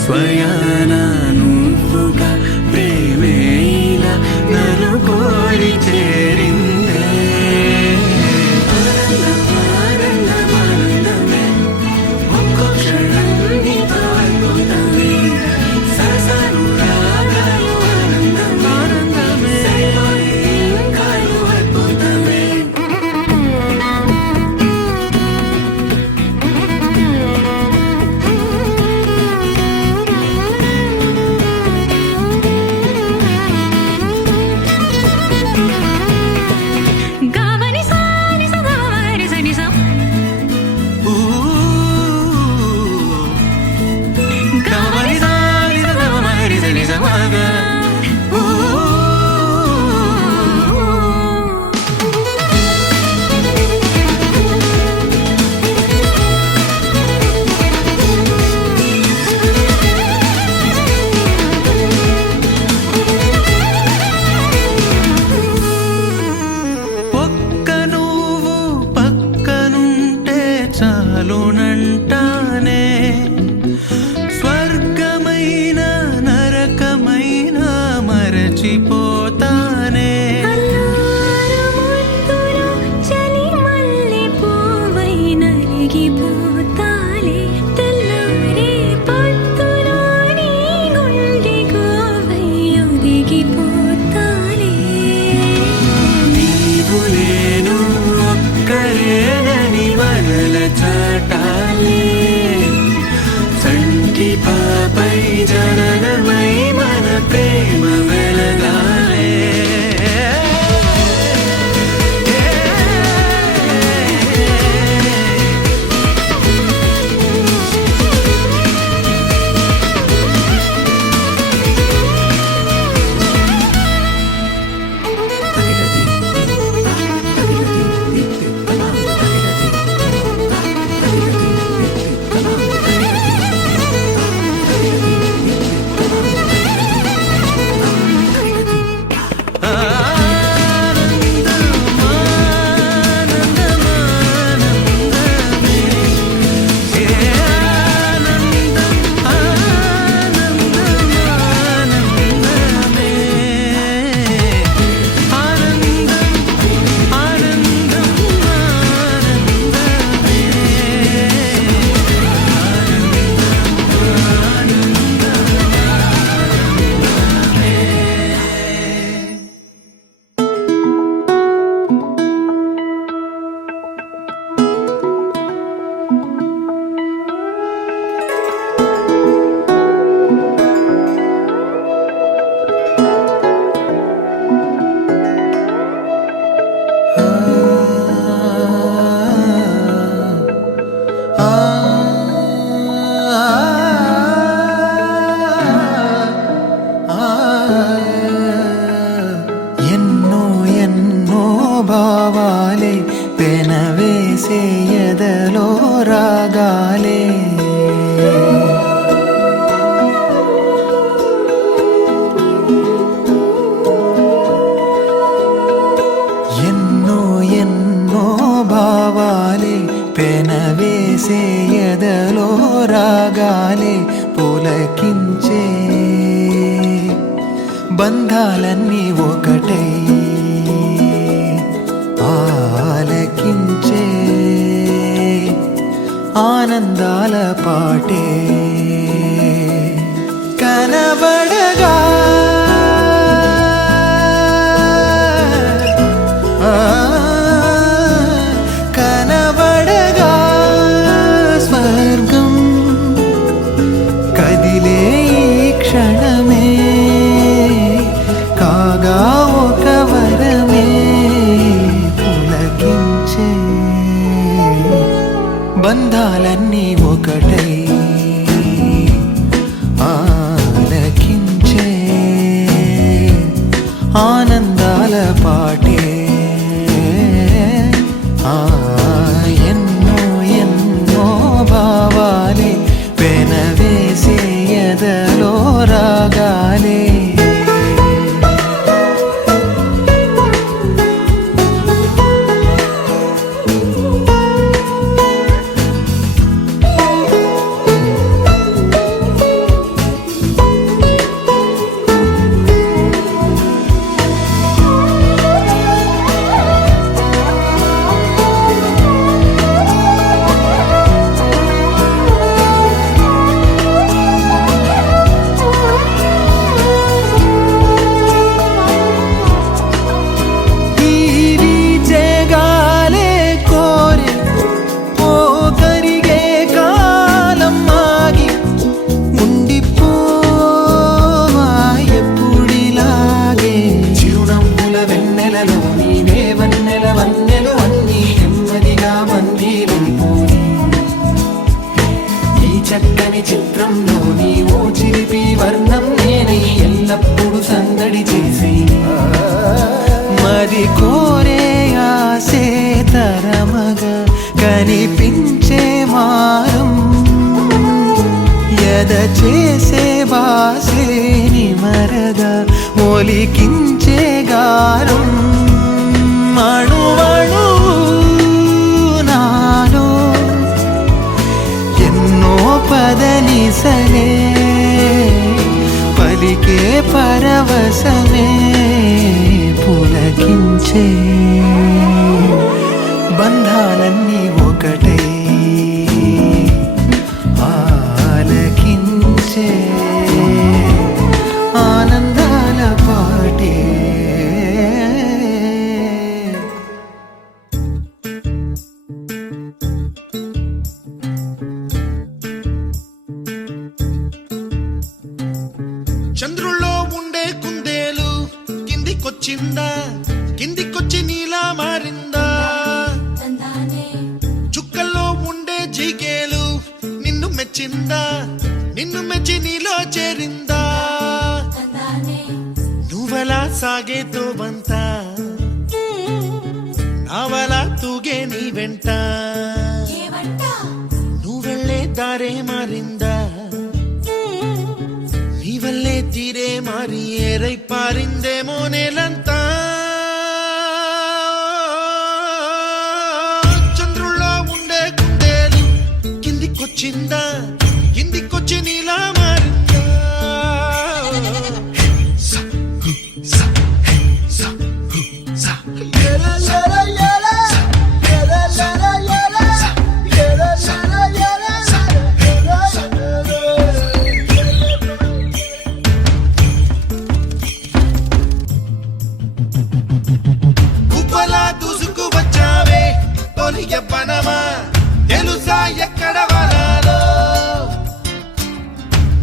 స్వయానా నువ్వుగా ప్రేమేలా నన్ను కోరి చేరిందే ఆనందమే ఒక్కో క్షణం నీతో అయిపోతానే సరసాలు రాగాలు ఆనందమే కాలు అయిపోతానే చాలునంటానే స్వర్గమైన నరకమైన మరచిపోతానే చలి మల్లె పువ్వై నలిగిపోతాలే తెల్లారే పొద్దులో నీ గుండె గోవై ఒదిగిపోతాలే నీవు నేను ఒక్కరేనని మనల చాటాలే చంటి పాపై జననమై మన ప్రేమ వెలగాలే భావాలే పెనవేసే ఎదలో రాగాలే ఎన్నో ఎన్నో భావాలే పెనవేసే ఎదలో రాగాలే పులకించే బంధాలన్నీ ఒకటై ఆలకించే ఆనందాల పాటే కనబడగా కనబడగా స్వర్గం కదిలే ఈ క్షణమే కాగా ఒక వరమే పులకించే బంధాలన్నీ ఒకటై ఆలకించే ఆనందాల పాటే ఎన్నో ఎన్నో భావాలే పెనవేసే ఎదలో రాగాలే చక్కని చిత్రంలోని ఓ చిలిపి వర్ణం నేనే ఎల్లప్పుడూ సందడి చేసి మరి కోరే ఆసే తరమగా కనిపించే మారం ఎద చేసే బాసే నిమరగా ఒలికించే గారం అణువణు నాలో ఎన్నో పదనిసలే పలికే పరవశమే పులకించే బంధాలన్నీ ఒకటై ఆలకించే ఆనందాల పాటే చంద్రుల్లో ఉండే కుందేలు కిందికొచ్చిందా కిందికొచ్చి నీలా మారిందా చుక్కల్లో ఉండే జీకేలు నిన్ను మెచ్చిందా నిన్ను మెచ్చి నీలో చేరిందా నువ్వలా సాగేతో బంత నావలా తూగే నీ వెంట నువ్వెళ్ళే దారే మారిందా నీవల్లే తీరే మారి ఏరై పారిందేమో నేలంతా చంద్రుల్లో ఉండే కుందేలు కిందికొచ్చిందా కిందికొచ్చి నీలా మారిందా స, హు, స, హే, స, హు, స. గుబ్బలా దూసుకు వచ్చావే తొలి ఎవ్వనమా తెలుసా ఎక్కడ వరాలో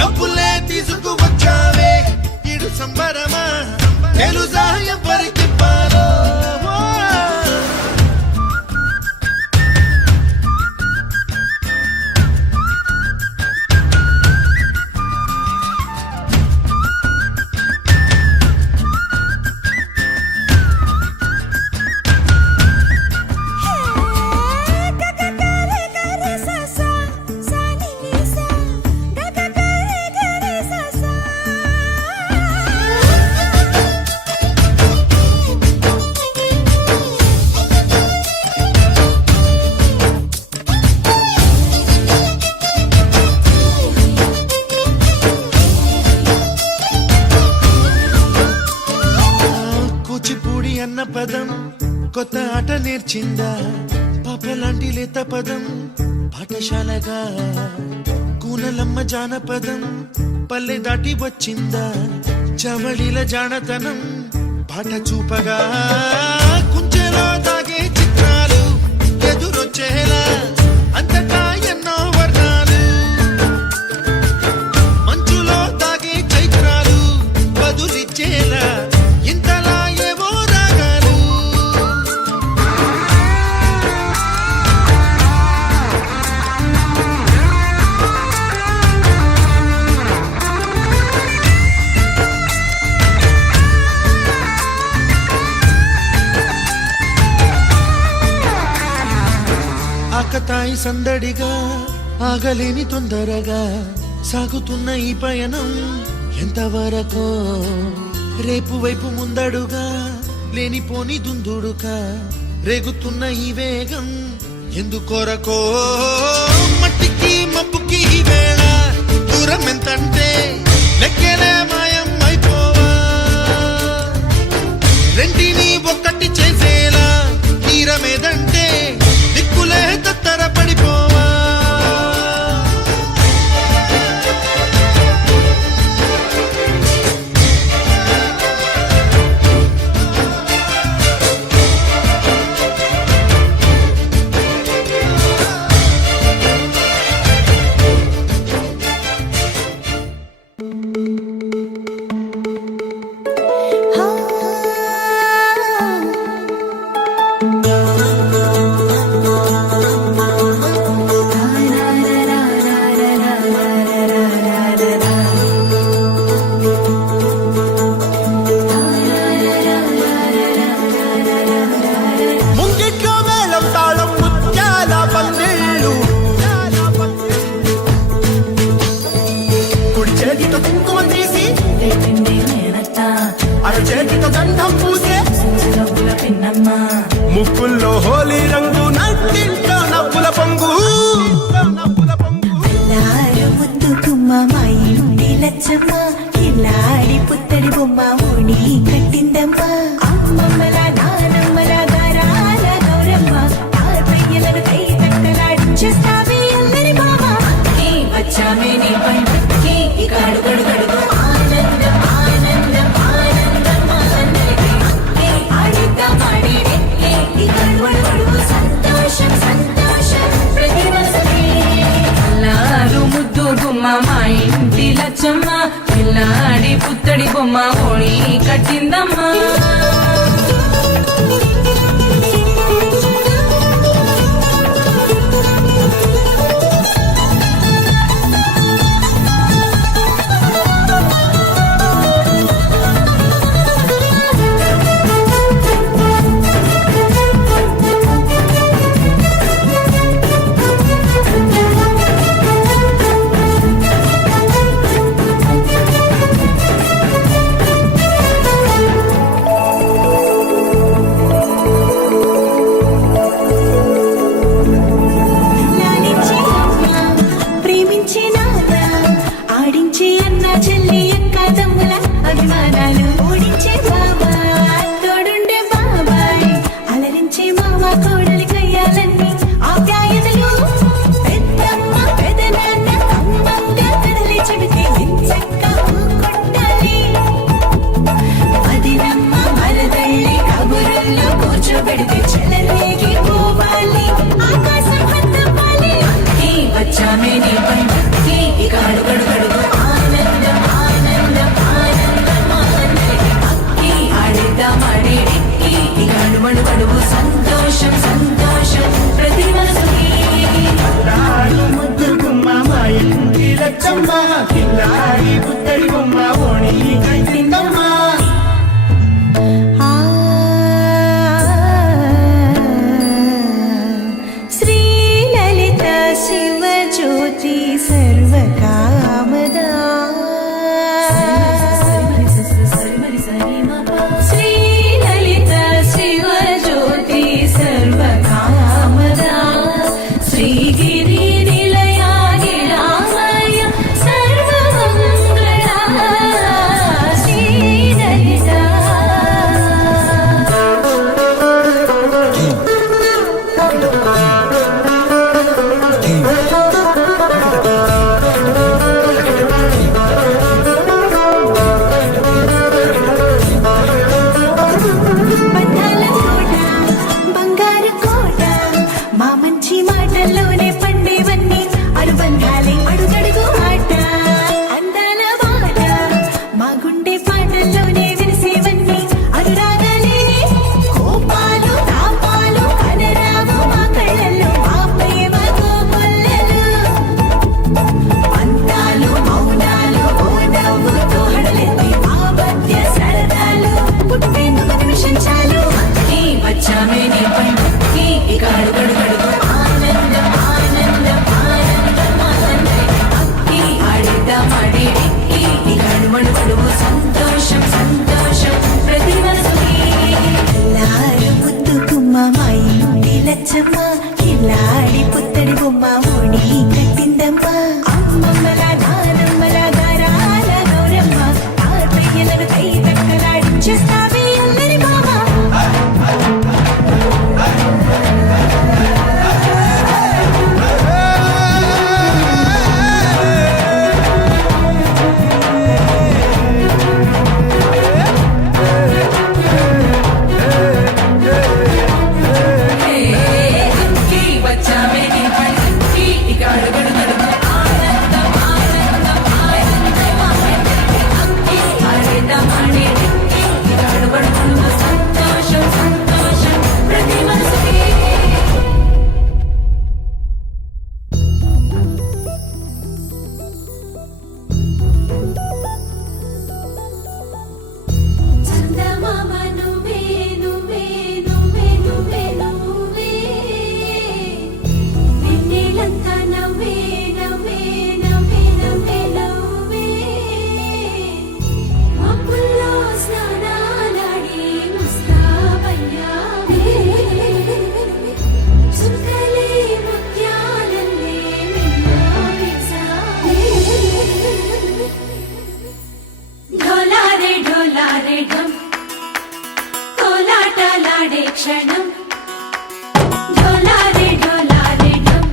డబ్బులే తీసుకు వచ్చావే ఇడు సంబరమా తెలుసా ఎవరికి పాలో అన్న పదం కొత్త ఆట నేర్చిందా పాప లాంటి లేత పదం పాఠశాలగా కూనలమ్మ జానపదం పల్లె దాటి వచ్చిందా చవళిల జానతనం పాట చూపగా కుంచెలో తాగే చిత్రాలు ఎదురొచ్చేలా అంతటా ఎన్నో వర్ణాలు మంచులో తాగే చైత్రాలు బదులిచ్చేలా ఇంతలా ఏవో రాగాలు ఆకతాయి సందడిగా ఆగలేని తొందరగా సాగుతున్న ఈ పయనం ఎంతవరకో రేపు వైపు ముందడుగా లేనిపోని దుందుడుగా రేగుతున్న ఈ వేగం ఎందుకొరకో మట్టికి మబ్బుకి ఈ వేళ దూరం ఎంతంటే లెక్కలే మాయం అయిపోవా రెంటిని ఒక్కటి చేసేలా తీరమేదంటే దిక్కులే తత్తర పడిపోవా ముంగిట్లో మేళం తాళం ముత్యాల పందిళ్ళు కుడి చేతితో కుంకుమ తీసి అర చేతితో గంధం పూసే ముక్కుల్లో హోలీ రంగు నట్టింట్లో నవ్వుల పొంగు ముద్దుకుమ్మ మా ఇంటి లచ్చమ్మ ఇల్లాడి పుత్తడి బొమ్మ ఓడి కట్టిందమ్మ అమ్మమ్మల నానమ్మల గారాల గౌరమ్మ తాతయ్యలను కై తక్కలాడించేస్తావే అల్లరి మామ వచ్చామే నీ పంటకి ఇక అడుగడు గడుగు ఆనందం ఆనందం ఆనందం ఆనందం ఆడిద్దాం ఆడిడే ఇక అడుగడు గడుగు సంతోషం సంతోషం ప్రతి మనసుకి అల్లారు ముద్దు గుమ్మ మా ఇంటి లచ్చమ్మ పిల్లాడి పుత్తడి బొమ్మ ఓడి కట్టిందమ్మా లాలించే అమ్మ ప్రేమించే నాన్న ఆడించే అన్న చెల్లి అక్క తమ్ముల అభిమానాలు ఓడించే బాబా తోడుండే బాబాయ్ అలరించే మామ కోడలి కయ్యాలన్నీ ఆప్యాయతలు పెద్దమ్మ పెదనాన్న అమ్మంగా కదలి చెబితే వించక్క కొట్టాలి వదినమ్మ మరదల్లి కబురుల్లో కూర్చోబెడితే చెలరేగి పోవాలి ఆకాశం హద్దపాలి వచ్చామే నీ పంటకి ఇక అడుగడు గడుగు ఆనందం ఆనందం ఆనందం ఆనందం అక్కి ఆడిద్దాం ఆడిడిక్కి ఇక అడుగడు గడుగు సంతోషం సంతోషం ప్రతి మనసుకి ముద్దు గుమ్మ మా ఇంటి లచ్చమ్మ కిల్లాడి పుత్తడి బొమ్మ ఓణి కట్టిందమ్మా శ్రీ లలిత శివ జ్యోతి సర్వకామదా శ్రీ లలిత శివ జ్యోతి సర్వకామదా శ్రీగిరి నిలయా గిరామయ సర్వమంగళా శ్రీ లలిత King. పిల్లాడి పుత్తడి బొమ్మ ఓడి కట్టిందమ్మా అమ్మమ్మల నానమ్మల గారాల గౌరమ్మ తాతయ్యలను కై తక్కలాడించేస్తావే అల్లరి మామ అక్కి వచ్చామే ఇంటికి ఇక అడుగడు నడుగు ఆనందం ఆనందం ఆనందం అక్కి ఆడేద్దామాడే ఇక అడుగడు నడుగు సంతోషం సంతోషం ప్రతి మనసుకి చందమామ నువ్వే నువ్వే నువ్వే నువ్వే నువ్వే వెన్నెలంతా నవ్వే నవ్వే నవ్వే నవ్వే నవ్వే మబ్బుల్లో స్నానాలాడి ముస్తాబయ్యావే చుక్కలే ముత్యాలల్లే నిన్ను వేసావే ढोलारे ढम कोलाटलाडे क्षणं ढोलारे ढम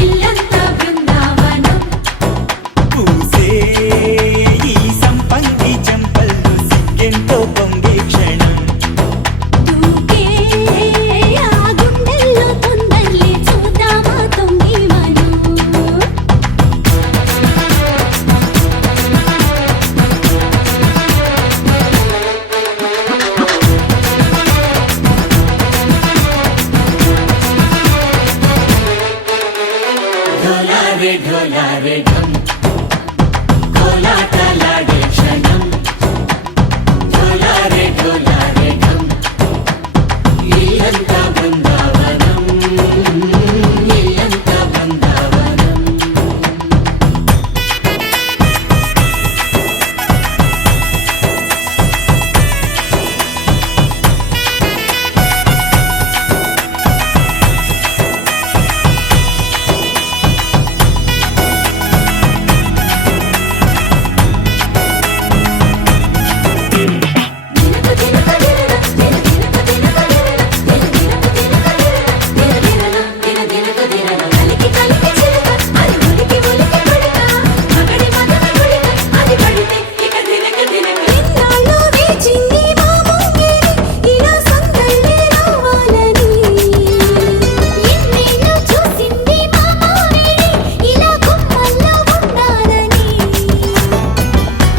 इल्लंता बृंदावनं పూసే ఈ సంపంగి చెంపల్లో సిగ్గెంతో పొంగే క్షణం దూకే ఆ గుండెల్లో తొందరలే చూద్దామా తొంగి మనం ढोलारे ढम కోలాటలాడే క్షణం ढोलारे ढम ఇల్లంతా బృందావనం ఇల్లంతా బృందావనం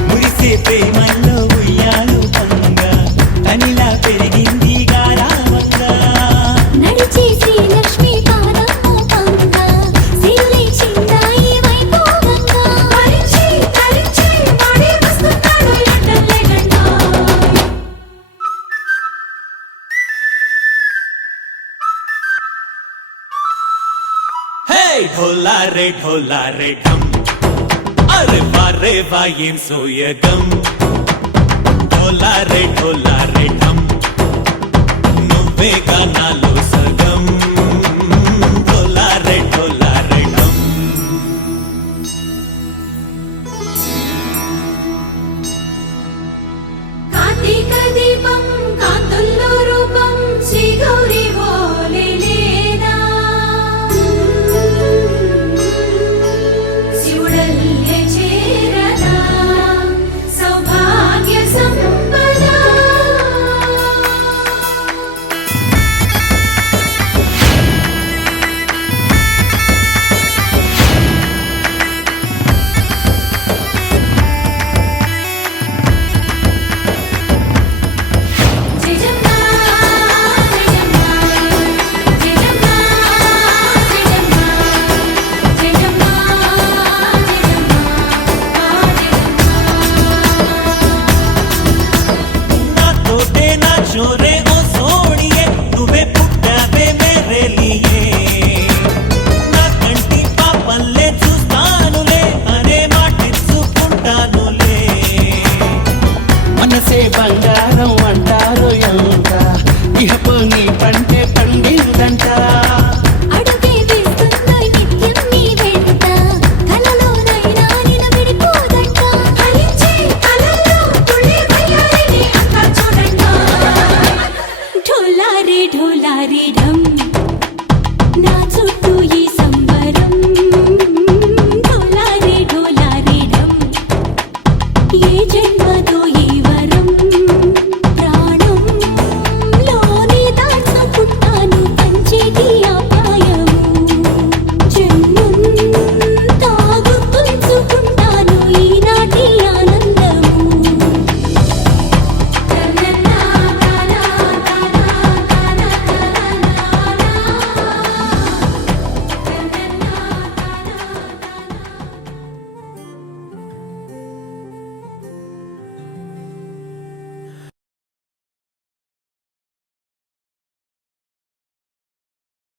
మురిసే ప్రేమల్లో ఉయ్యాలు పంగా తనిలా పెరిగింది గారావంగా నడిచే శ్రీలక్ష్మి పాదము పంగా సిల్లి చిందాయి వైభోగంగా పరిచి తరిచి వాడి వస్తున్నాడు లండన్ లేకుండా హే ढोलारे ढम అరే వారే వాయేం సోయగం ढोलारे ढम నువ్వే గానాలో సగం